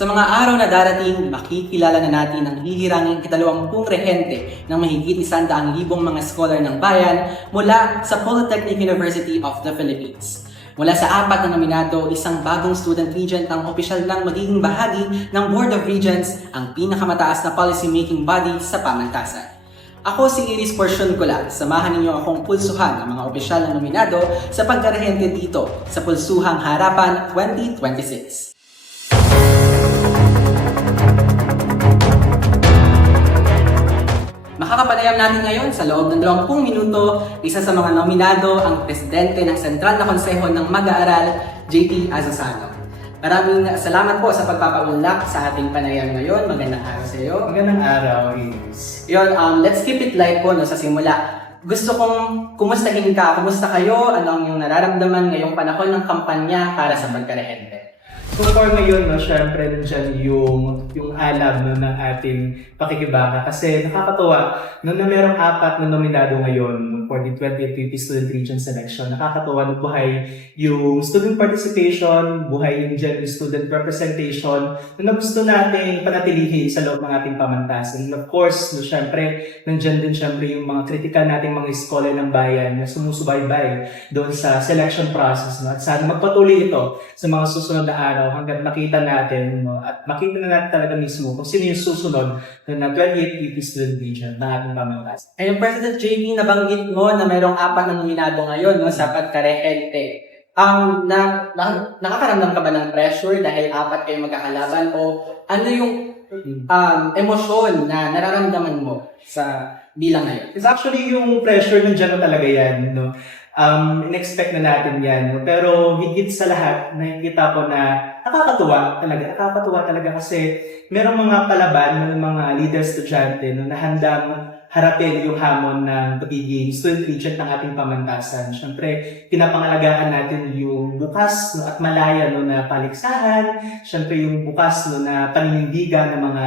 Sa mga araw na darating, makikilala na natin ang hihiranging ika-20 rehente ng mahigit 100,000 mga scholar ng bayan mula sa Polytechnic University of the Philippines. Mula sa 4 na nominado, isang bagong student regent ang opisyal ng magiging bahagi ng Board of Regents, ang pinakamataas na policy-making body sa pamantasan. Ako si Iris Porcion Colat. Samahan ninyo akong pulsuhan ang mga opisyal na nominado sa pagkarehente dito sa Pulsuhang Harapan 2026. Makakapanayam natin ngayon sa loob ng 20 minuto, isa sa mga nominado ang Presidente ng Sentral na Konseho ng Mag-aaral, JP Azosano. Maraming salamat po sa pagpapaunlak sa ating panayam ngayon. Magandang araw sa iyo. Magandang araw, Iris. Yun, let's keep it light po no, sa simula. Gusto kong kumustahin ka. Kumusta kayo? Ano ang iyong nararamdaman ngayong panahon ng kampanya para sa pagkarehente? So for ngayon, syempre nandyan yung alam ng ating pakikibaka kasi nakakatuwa na merong 4 na nominado ngayon for the 2050 Student Region Selection. Nakakatuwa na buhay yung student participation, buhay yung genuine student representation na gusto nating panatilihin sa loob ng ating pamantasan. And of course, syempre, nandyan din yung mga critical nating mga scholar ng bayan na sumusubaybay doon sa selection process. At sana magpatuloy ito sa mga susunod na araw hanggang makita natin at makita na natin talaga mismo kung sino yung susunod na 28th Student Region na ating pamantasan. Ayun, President JP, nabanggit mo na mayroong 4 na nominado ngayon no, sa pagkarehente. Nakakaramdam ka ba ng pressure dahil 4 kayo magkakalaban o ano yung emosyon na nararamdaman mo sa bilang ngayon? It's actually yung pressure nandiyan na talaga yan. No? In-expect na natin yan. No? Pero higit sa lahat, nakikita ko na nakakatuwa talaga kasi merong mga kalaban ng mga leader estudyante no, na handang harapin yung hamon ng pagiging student regent ng ating pamantasan. Siyempre, pinapangalagaan natin yung bukas no, at malaya no, na paligsahan. Siyempre, yung bukas no, na paninindigan ng mga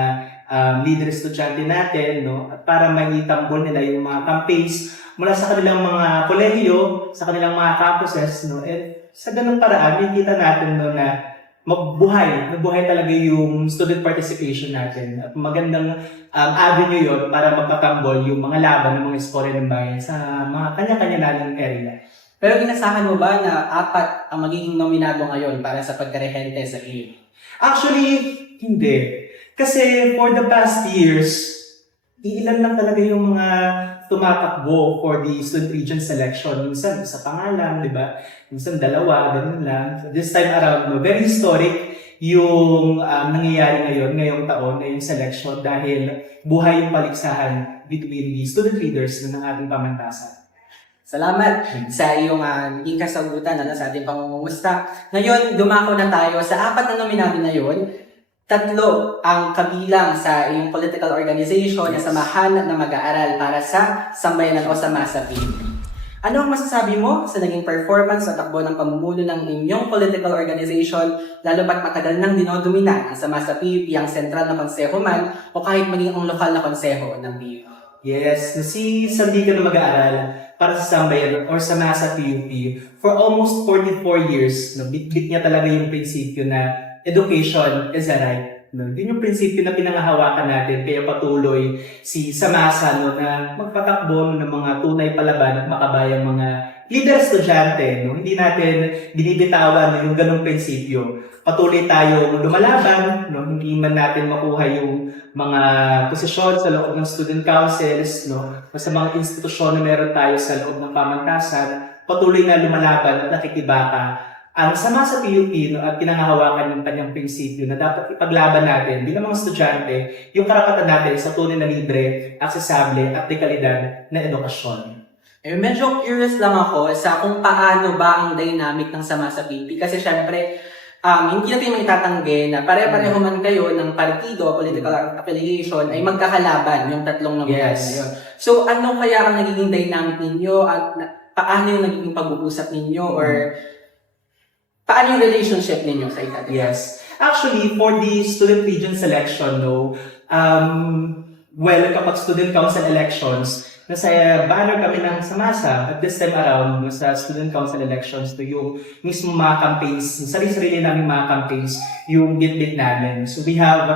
leader estudyante natin no, at para maitanggol nila yung mga campaigns mula sa kanilang mga kolehiyo, sa kanilang mga campuses. No, at sa ganung paraan, makikita natin no, na magbuhay talaga yung student participation natin. At magandang avenue yun para magpatambol yung mga laban ng mga scholar ng bayan sa mga kanya-kanya nating area. Pero inasahan mo ba na 4 ang magiging nominado ngayon para sa pagkarehente sa iyo? Actually, hindi. Kasi for the past years, ilan lang talaga yung mga tumatakbo for the student region selection. Minsan, isa pa nga lang, di ba? Minsan, 2, ganun lang. This time around, no, very historic yung nangyayari ngayong taon na yung selection dahil buhay yung paligsahan between the student leaders ng ating pamantasan. Salamat sa iyong naging kasagutan sa ating pangungumusta. Ngayon, dumako na tayo sa 4 na nominado na yun. 3 ang kabilang sa iyong political organization na samahan na mag-aaral para sa sambayanan o sama sa PUP. Ano ang masasabi mo sa naging performance sa takbo ng pamumuno ng inyong political organization lalo ba't matagal nang dinodomina ang sama sa PUP ang sentral na konseho man o kahit maging ang lokal na konseho ng PUP? Yes, si Sandigan na mag-aaral para sa sambayanan or sama sa PUP for almost 44 years. No, bit-bit niya talaga yung prinsipyo na education is a right. No? Yun yung prinsipyo na pinangahawakan natin kaya patuloy si Samasa no, na magpatakbo ng mga tunay palaban at makabayang mga leader estudyante. No? Hindi natin binibitawan no, yung ganong prinsipyo. Patuloy tayo lumalaban, no? Hindi man natin makuha yung mga posisyon sa loob ng student councils, no? O sa mga institusyon na meron tayo sa loob ng pamantasan, patuloy na lumalaban at nakikibaka ang sama sa PUP no, at pinangahawakan yung kanyang prinsipyo na dapat ipaglaban natin bilang mga estudyante yung karapatan natin sa tunay na libre, aksesable at dekalidad na edukasyon. Medyo curious lang ako sa kung paano ba ang dynamic ng sama sa PUP kasi syempre hindi natin maitatanggi na pare-pareho man kayo ng partido o political affiliation ay magkakalaban yung 3 nominado na yun. So ano kaya ang nagiging dynamic ninyo at paano yung nagiging pag-uusap ninyo or paano yung relationship ninyo sa isa't isa? Yes. Actually, for the student region selection, no, well, kapag student council elections, nasa banner kami ng Samasa at this time around no, sa student council elections to yung mismo mga campaigns, sarili-sarili namin mga campaigns yung bit namin. So we have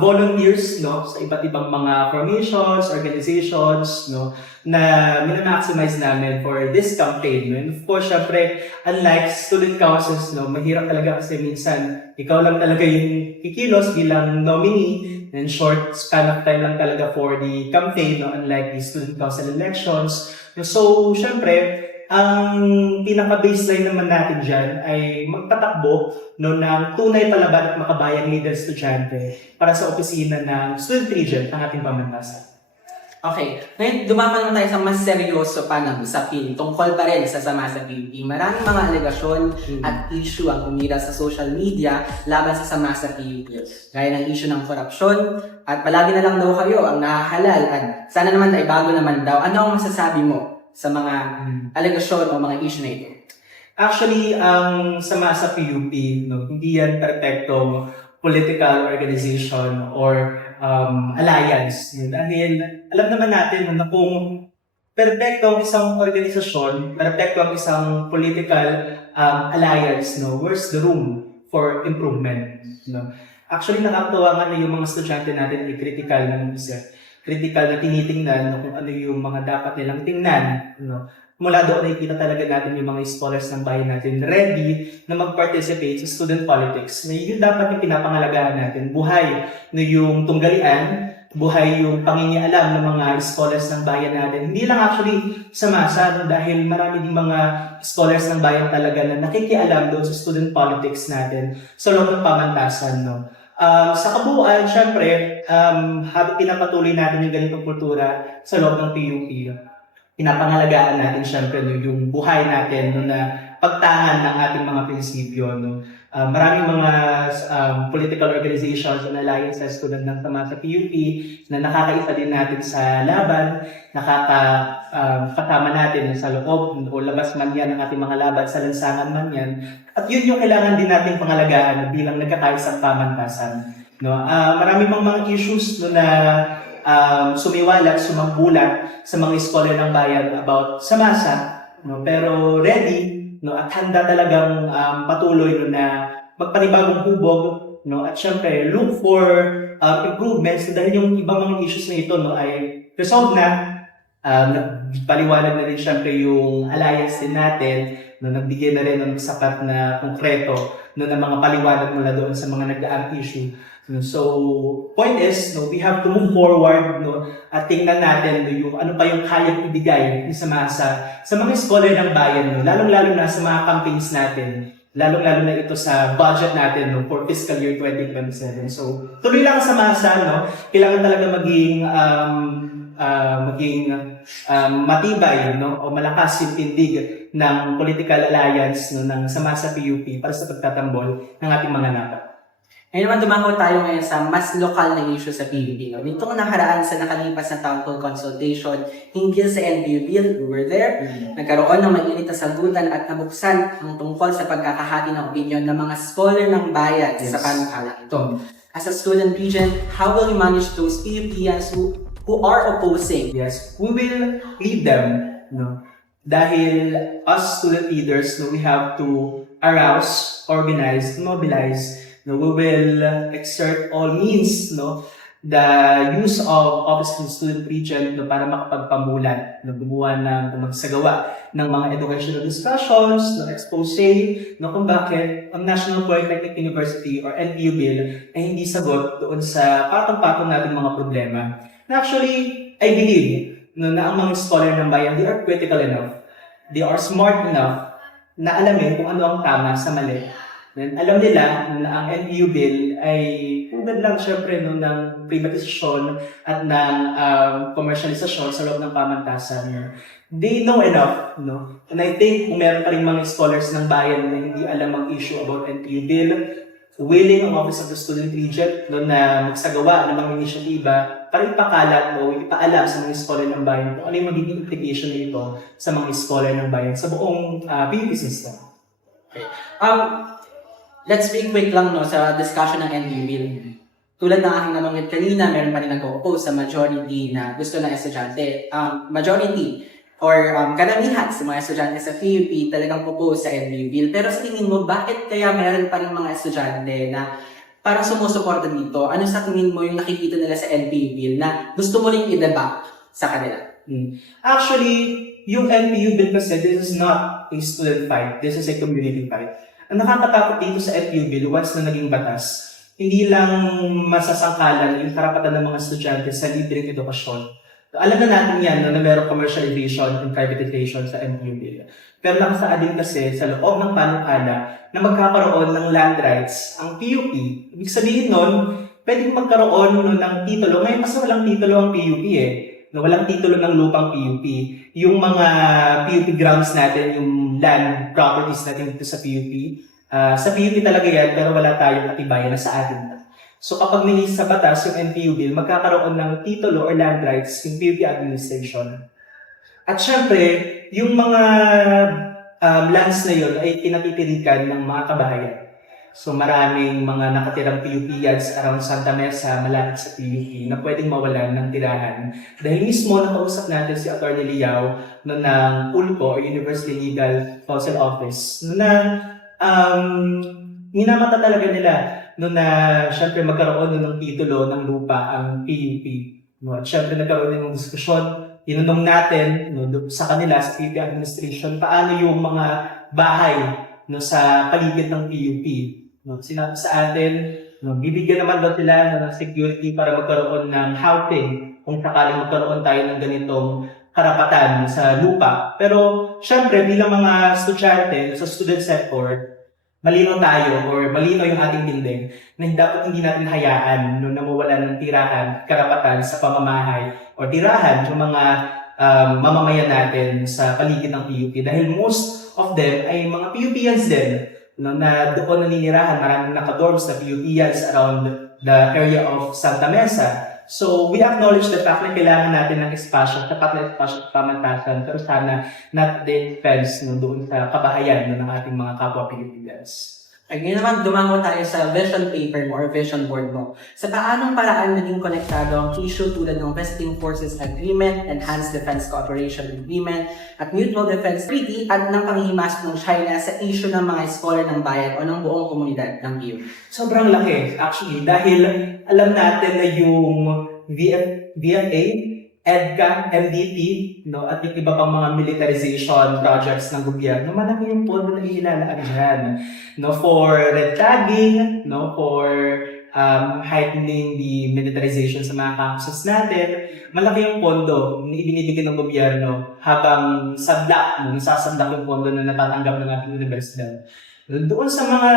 volunteers no sa iba't ibang mga formations, organizations no na mina-maximize namin for this campaign. No? And of course, syempre, unlike student councils, no, mahirap talaga kasi minsan ikaw lang talaga yung kikilos bilang nominee and short span of time lang talaga for the campaign, no, unlike the student council elections. So, syempre, ang pinaka-baseline naman natin dyan ay magpatakbo no, ng tunay palaban at makabayang leader estudyante para sa opisina ng student regent ng ating pamantasan. Okay, ngayon dumaman naman tayo sa mas seryoso pa ng usapin tungkol pa rin sa Samasa PUP. Maraming mga alegasyon at issue ang umira sa social media laban sa Samasa PUP. Gaya ng issue ng korupsyon at palagi na lang daw kayo ang nahahalal at sana naman ay bago naman daw. Ano ang masasabi mo sa mga alegasyon o mga issue na ito? Actually, ang Samasa PUP, no, hindi yan perfectong political organization or alliance. Dahil alam naman natin na kung perfecto ang isang organisasyon, perfecto ang isang political alliance, no, where's the room for improvement? No? Actually, nakakatawa nga na yung mga estudyante natin ay critical ng isa. Critical na tinitingnan no, kung ano yung mga dapat nilang tingnan. No? Mula doon nakikita talaga natin yung mga scholars ng bayan natin ready na mag-participate sa student politics. Na yun dapat yung pinapangalagaan natin. Buhay na yung tunggalian, buhay yung pangingialam ng mga scholars ng bayan natin. Hindi lang actually sa masa, no, dahil marami din mga scholars ng bayan talaga na nakikialam doon sa student politics natin sa loob ng pamantasan. No? Sa kabuuan, syempre, habang pinapatuloy natin yung ganitong kultura sa loob ng PUP, pinapangalagaan natin syempre no, yung buhay natin no, na pagtangan ng ating mga prinsipyo. No. Maraming mga political organizations and alliances tulad ng Samasa PUP na nakakaisa din natin sa laban, nakakasama natin sa loob o labas man yan ng ating mga laban, sa lansangan man yan. At yun yung kailangan din natin pangalagaan bilang nagkakaisang pamantasan. No. Maraming mga issues no, na sumiwalat, sumangbulat sa mga scholar ng bayan about Samasa, no? Pero ready no? At handa talagang patuloy no, na magpanibagong hubog no? At syempre look for improvements dahil yung ibang mga issues na ito no, ay resolved na. Paliwanag na rin syempre yung alliance din natin no, nagbigay na rin ng sapat na konkreto no, ng mga paliwanag mula doon sa mga nagdaang issue. So, point is, no, we have to move forward no, at tingnan natin no, yung, ano pa yung kayang ibigay ni Samasa sa mga scholar ng bayan, no, lalong-lalo na sa mga campaigns natin, lalong-lalo na ito sa budget natin no, for fiscal year 2027. So, tuloy lang sa Samasa, no, kailangan talaga maging matibay no, o malakas yung tindig ng political alliance no, ng Samasa PUP para sa pagtatambol ng ating mga napat. Ngayon naman dumango tayo ngayon sa mas lokal na issue sa PUP. No? Nitong nakaraan sa nakalipas na town hall consultation hinggil sa NBU bill, we were there. Nagkaroon ng mainit na sagutan at nabuksan ang tungkol sa pagkakahati ng opinion ng mga scholar ng bayan sa panukalang ito. As a student regent, how will you manage those PUPians who are opposing? Yes, we will lead them. No? Dahil us student leaders, no, we have to arouse, organize, mobilize. No, we will exert all means, no, the use of office of student regent no, para makapagpamulan, no, gumawa ng magsagawa ng mga educational discussions, no, expose, no, kung bakit ang National Polytechnic University or NPU bill ay hindi sagot doon sa patong-patong nating mga problema. And actually, I believe no, na ang mga scholar ng bayan, they are critical enough, they are smart enough na alamin kung ano ang tama sa mali. Then, alam nila na ang NPU bill ay tulad lang syempre no, ng privatisasyon at ng commercialisasyon sa loob ng pamantasan. They know enough. No? And I think kung meron pa rin mga scholars ng bayan na hindi alam ang issue about NPU bill, willing ang Office of the Student Regent no, na magsagawa ng mga inisyatiba para ipakalat o ipaalam sa mga scholar ng bayan kung ano yung magiging implication nito sa mga scholar ng bayan sa buong PUP system. Okay. Let's be quick lang no, sa discussion ng NBU bill. tulad ng aking nabanggit kanina, meron pa rin nag-oppose sa majority na gusto ng estudyante. Majority or karamihan sa mga estudyante sa PUP talagang oppose sa LBU bill. Pero sa tingin mo, bakit kaya meron pa rin mga estudyante na parang sumusuporta dito? Ano sa tingin mo yung nakikita nila sa LBU bill na gusto mo rin i-debunk sa kanila? Actually, yung LPU bill kasi, this is not a student fight. This is a community fight. Ang nakakatakot dito sa LPU bill, once na naging batas, hindi lang masasangkalan yung karapatan ng mga estudyante sa libreng edukasyon. Alam na natin yan na merong commercialization and privatization sa LPU bill. Pero nakasaad din kasi sa loob ng panukala na magkakaroon ng land rights ang PUP. Ibig sabihin nun, pwedeng magkaroon nun ng titulo. Ngayon mas walang titulo ang PUP na walang titulo ng lupang PUP. Yung mga PUP grounds natin, yung land properties natin dito sa PUP, sa PUP talaga yan, pero wala tayong atibayan na sa atin na. So kapag nilis sa batas yung NPU bill, magkakaroon ng titulo or land rights yung PUP administration. At syempre, yung mga lands na yun ay kinatitirikan ng mga kabahayan. So maraming mga nakatirang PUPians around Santa Mesa, malapit sa PUP, na pwedeng mawalan ng tirahan. Dahil mismo nakausap natin si Atty. Liao no, ng ULCO or University Legal Counsel Office no, na minamata talaga nila no, na syempre magkaroon no, ng titulo ng lupa ang PUP. No? At syempre nagkaroon din ng diskusyon, tinanong natin no, sa kanila sa PUP administration paano yung mga bahay no, sa paligid ng PUP. No, sinabi sa atin, no, bibigyan naman daw sila ng security para magkaroon ng housing kung sakaling magkaroon tayo ng ganitong karapatan sa lupa. Pero, syempre, bilang mga estudyante sa student sector, malinaw tayo or malinaw yung ating binding na dapat hindi natin hayaan no, na mawalan ng tirahan, karapatan sa pamamahay o tirahan yung mga mamamayan natin sa paligid ng PUP. Dahil most of them ay mga PUPians din no, na doon naninirahan, maraming nakadorms na PUPians around the area of Santa Mesa. So, we acknowledge the fact na kailangan natin ng espasyo, sapat na espasyo sa pamantasan, pero sana not the fence no, doon sa kabahayan no, ng ating mga kapwa PUPians. Ay, ngayon naman, dumango tayo sa vision paper mo or vision board mo. Sa paanong paraan naging konektado ang issue tulad ng Visiting Forces Agreement, Enhanced Defense Cooperation Agreement, at Mutual Defense Treaty at ng panghihimasok ng China sa issue ng mga scholar ng bayan o ng buong komunidad ng PUP? Sobrang laki, actually, dahil alam natin na yung VFA, EDCA, MDT, no, at yung iba pang mga militarization projects ng gobyerno, malaki yung pondo na inilalaan dyan. No, for red tagging, no, for heightening the militarization sa mga campuses natin, malaki yung pondo na ibinibigay ng gobyerno habang sabla, nasasablak yung pondo na natatanggap ng ating universidad. Doon sa mga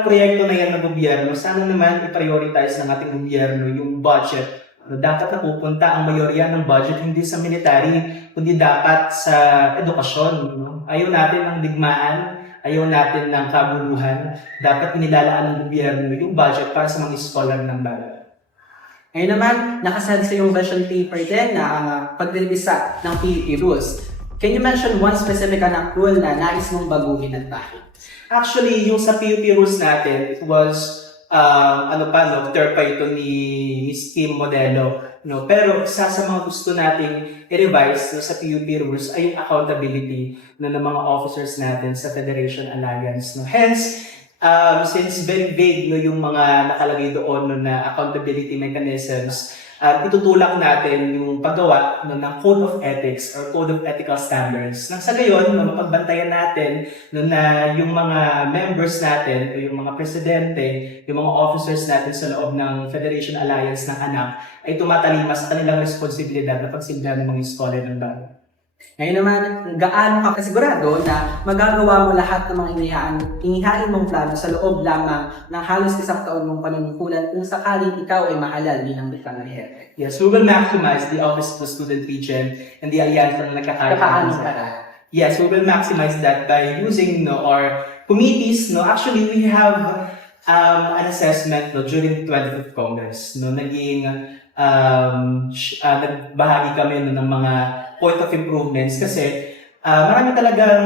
proyekto na yan ng gobyerno, sana naman i-prioritize ng ating gobyerno yung budget. Dapat napupunta ang mayorya ng budget hindi sa military, kundi dapat sa edukasyon. No? Ayaw natin ng digmaan, ayaw natin ng kabuluhan. Dapat inilalaan ng gobyerno yung budget para sa mga scholar ng bayan. Ngayon naman, nakasal sa yung vision paper din na pagdilibisa ng PUP rules. Can you mention one specific rule na nais mong baguhin at bakit? Actually, yung sa PUP rules natin, it was third pa ito ni Miss Kim Modelo, no? Pero isa sa mga gusto nating i-revise no, sa PUP rules ay yung accountability no, ng mga officers natin sa Federation Alliance, no? Hence, since very vague no, yung mga nakalagay doon no, na accountability mechanisms, itutulak natin yung paggawa no, ng Code of Ethics or Code of Ethical Standards. Nang sa gayon, no, mapagbantayan natin no, na yung mga members natin, o yung mga presidente, yung mga officers natin sa loob ng Federation Alliance ng anak ay tumatalima sa kanilang responsibilidad na pagsilbihan ng mga scholar ng bayan. Ngayon naman, gaano ka kasigurado na magagawa mo lahat ng mga inihain mong plano sa loob lamang ng halos isang taon mong panunungkulan kung sakaling ikaw ay mahalal bilang isang ahente? Yes, we will maximize the Office of the Student Region and the Alliance ng nagkakaya. Yes, we will maximize that by using our committees. No, actually, we have an assessment during the 25th Congress. No, naging nagbahagi kami ng mga point of improvements kasi marami talagang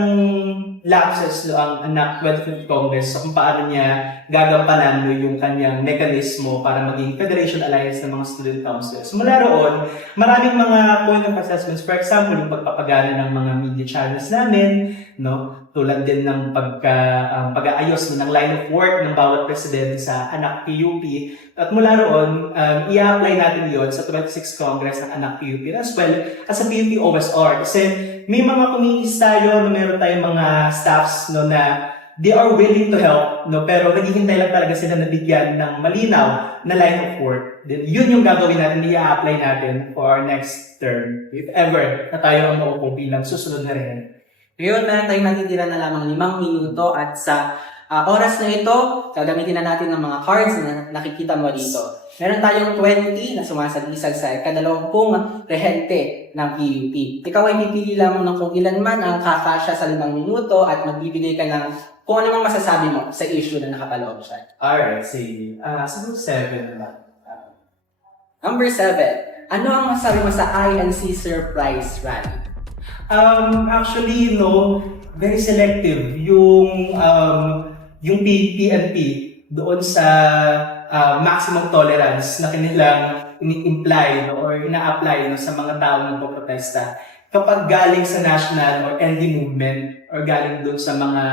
lapses no, ang anak 25th Congress so kung paano niya gagampanan no, yung kanyang mekanismo para maging Federation Alliance ng mga student councils. Mula roon, maraming mga point of assessments. For example, yung pagpapagana ng mga media channels namin, no, tulad din ng pag-aayos ng line of work ng bawat presidente sa anak PUP. At mula roon, i-apply natin yon sa 26th Congress ng anak PUP as well as sa PUP OSR. Kasi may mga committees tayo, no, meron tayong mga staffs no, na they are willing to help, no, pero naghihintay lang talaga sila na bigyan ng malinaw na line of work. Then, yun yung gagawin natin, i-apply natin for our next term, if ever na tayo ang maupo bilang susunod na rin. Ngayon, meron tayong natitira na lamang 5 minuto at sa oras na ito, gagamitin na natin ng mga cards na nakikita mo dito. Meron tayong 20 na sumasalisal sa 20 rehente ng PUP. Ikaw ay pipili lamang ng kung ilan man ang kakasya sa 5 minuto at magbibigay ka ng kung ano mang masasabi mo sa issue na nakapaloob siya. Alright, sige. Siguro 7 naman. Number 7. Ano ang masasabi mo sa INC Surprise Rally? Actually, no, very selective yung PNP doon sa maximum tolerance na kanilang ini-imply no, or ina-apply no, sa mga taong nagpo-protesta kapag galing sa national or ND movement or galing doon sa mga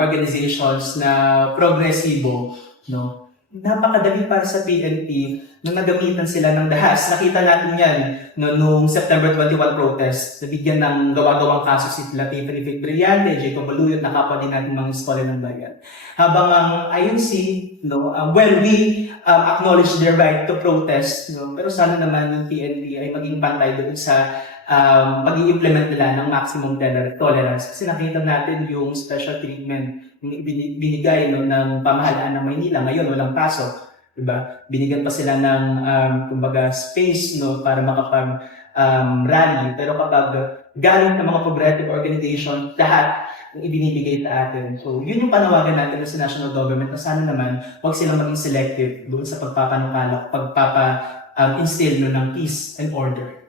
organizations na progresibo, no, napakadali para sa PNP nung nagamitan sila ng dahas. Nakita natin yan no, nung September 21 protest. Nabigyan ng gawa-gawang kaso si Tiffany Vic Brillante, Jacob Baluyot, na kapwa din natin mga scholar ng bayan. Habang ang INC, no, we acknowledge their right to protest, no, pero sana naman yung PNP ay maging pantay doon sa pag-i-implement nila ng maximum tolerance. Kasi nakita natin yung special treatment yung binigay no, ng pamahalaan ng Maynila. Ngayon, walang pasok. Diba? Binigyan pa sila ng kumbaga space no, para makapag-rally. Pero kapag galing ng mga progressive organization, lahat yung ibinibigay sa atin. So, yun yung panawagan natin sa national government na sana naman huwag silang maging selective doon sa pagpapanukala, pagpapa-instill no, ng peace and order.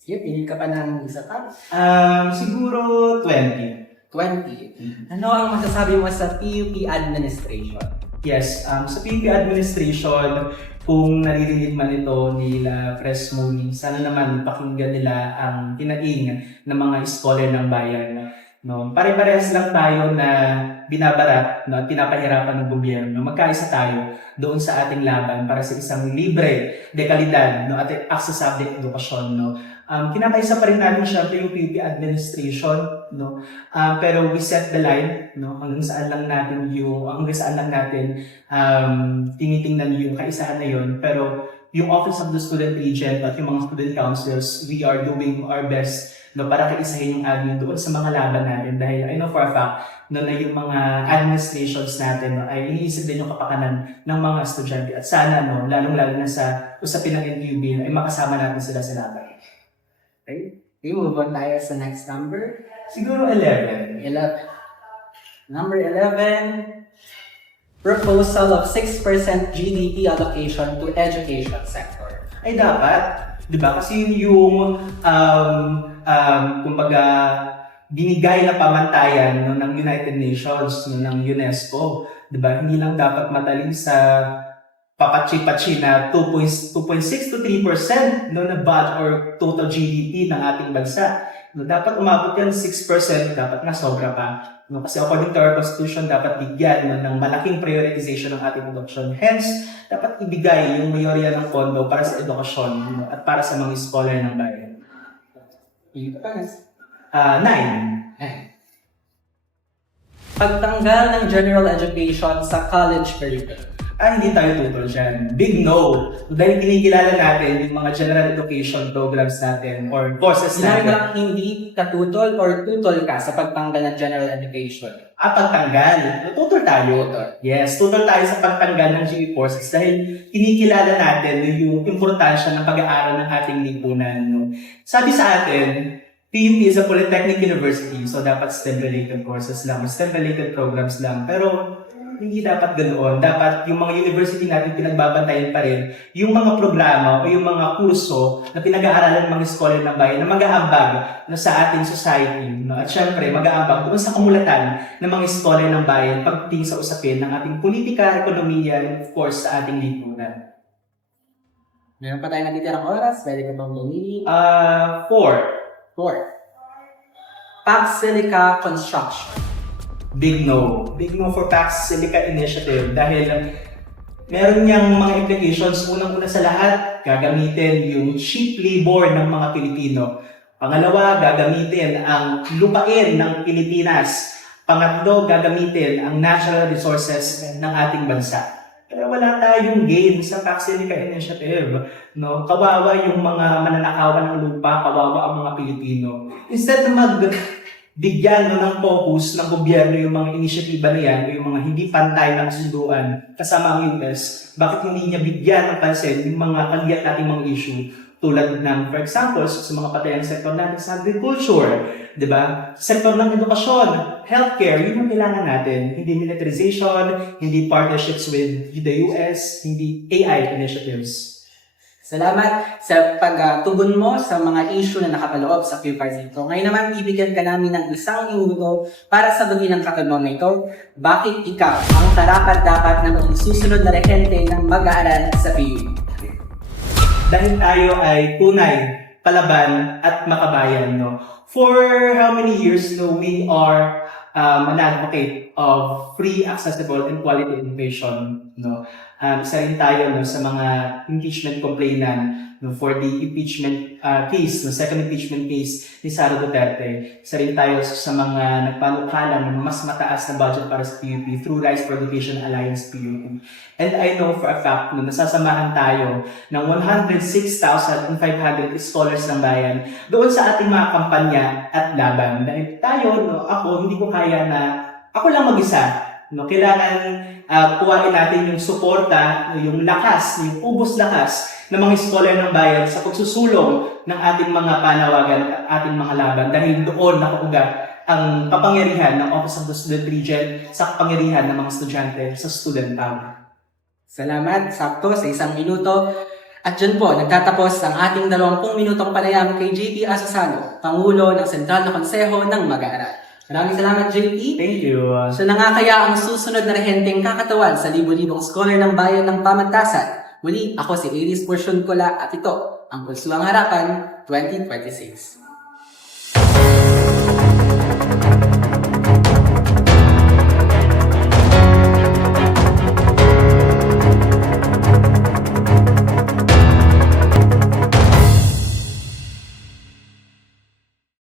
Sige, pili ka pa ng isa pa. Siguro 20. 20. Ano ang masasabi mo sa PUP administration? Yes, sa PUP administration, kung naririnig man ito nila Press Mooney, sana naman pakinggan nila ang hinaing ng mga scholar ng bayan. No, pare-parehas lang tayo na binabarat no, at pinapahirapan ng gobyerno. Magkaisa tayo doon sa ating laban para sa isang libre, dekalidad no, at access sa edukasyon. No. Kinakaisa pa rin natin syempre yung PUP administration, no? Pero we set the line, no? Hanggang saan lang natin tinitingnan yung kaisahan na yun. Pero yung Office of the Student Regent at yung mga student councils, we are doing our best no, para kaisahin yung admin doon sa mga laban natin. Dahil I know for a fact no, na yung mga administrations natin no, ay iniisip din yung kapakanan ng mga estudyante. At sana, no, lalong-lalo na sa usapin ng NQB, ay makasama natin sila sa laban. Okay, move on tayo sa next number. Siguro 11. Number 11, proposal of 6% GDP allocation to education sector. Ay dapat, di ba? Kasi yung kumbaga binigay na pamantayan no, ng United Nations, no, ng UNESCO, di ba? Hindi lang dapat matalin sa papachi-pachi na 2.6 to 3% no, na budget or total GDP ng ating bansa. No, dapat umabot yan 6%, dapat nga sobra pa. No, kasi according to our Constitution, dapat bigyan no, ng malaking prioritization ng ating edukasyon. Hence, dapat ibigay yung mayorya ng pondo para sa edukasyon no, at para sa mga scholar ng bayan. 9. Pagtanggal ng general education sa college curriculum. Hindi tayo tutol dyan. Big no. Dahil kinikilala natin yung mga general education programs natin or courses natin. Sinabi lang hindi katutol or tutol ka sa pagtanggal ng general education. Pagtanggal. Tutol tayo. Yes, tutol tayo sa pagtanggal ng GE courses dahil kinikilala natin yung importansya ng pag-aaral ng ating lipunan. No? Sabi sa atin, PUP is a polytechnic university, so dapat STEM-related courses lang, STEM-related programs lang. Pero hindi dapat ganoon. Dapat yung mga university natin pinagbabantayan pa rin yung mga programa o yung mga kurso na pinag-aaralan ng mga scholar ng bayan na mag-aambag no, sa ating society. No? At syempre, mag-aambag doon sa kamulatan ng mga scholar ng bayan pagdating sa usapin ng ating politika, ekonomiya, and of course, sa ating lipunan. Meron pa tayo natitirang oras. Pwede ka bang lumili? 4. 4. Pax Silica Construction. Big no. Big no for Pax Silica Initiative dahil meron niyang mga implications. Unang-una sa lahat, gagamitin yung cheap labor ng mga Pilipino. Pangalawa, gagamitin ang lupain ng Pilipinas. Pangatlo, gagamitin ang natural resources ng ating bansa. Kaya wala tayong gain sa Pax Silica Initiative. No? Kawawa yung mga mananakawan ng lupa, kawawa ang mga Pilipino. Instead na bigyan no, ng focus ng gobyerno yung mga inisyatiba na yan, yung mga hindi pantay ng sunduan kasama ang US, bakit hindi niya bigyan ng pansin yung mga kaliat nating mga issue tulad ng, for example, sa mga patayang sektor natin sa agriculture, di ba? Sektor ng edukasyon, healthcare, yun ang kailangan natin. Hindi militarization, hindi partnerships with the US, hindi AI initiatives. Salamat sa pagtugon mo sa mga issue na nakapaloob sa QCard dito. Ngayon naman, bibigyan ka namin ng isang minuto para sagutin ang katanungan na ito. Bakit ikaw ang karapat-dapat na maging susunod na rehente ng mag-aaral sa PUP? Dahil tayo ay tunay, palaban, at makabayan. No? For how many years no, we are an advocate of free, accessible, and quality education. No? Isa rin tayo no, sa mga impeachment complainant no, for the impeachment case, no, second impeachment case ni Sara Duterte. Isa rin tayo sa mga nagpanukala ng mas mataas na budget para sa PUP through Rights for Education Alliance PUP. And I know for a fact no, nasasamahan tayo ng 106,500 scholars ng bayan doon sa ating mga kampanya at laban. Dahil tayo, no, ako, hindi ko kaya na ako lang mag-isa. No, kailangan kuhain natin yung suporta, yung lakas, yung ubos lakas ng mga scholar ng bayan sa pagsusulong ng ating mga panawagan at ating mga laban dahil doon nakaugat ang kapangyarihan ng Office of the Student Regent sa kapangyarihan ng mga estudyante sa student power. Salamat, sakto sa isang minuto. At dyan po, nagtatapos ang ating 20 minutong panayam kay JP Asusano, Pangulo ng Sentral na Konseho ng Mag-aaral. Maraming salamat, JP. Thank you. Siya na nga kaya ang susunod na rehenteng kakatawan sa libo-libong scholar ng bayan ng pamantasan. Muli, ako si Aries Porcion Cola at ito ang Pulsuang Harapan 2026.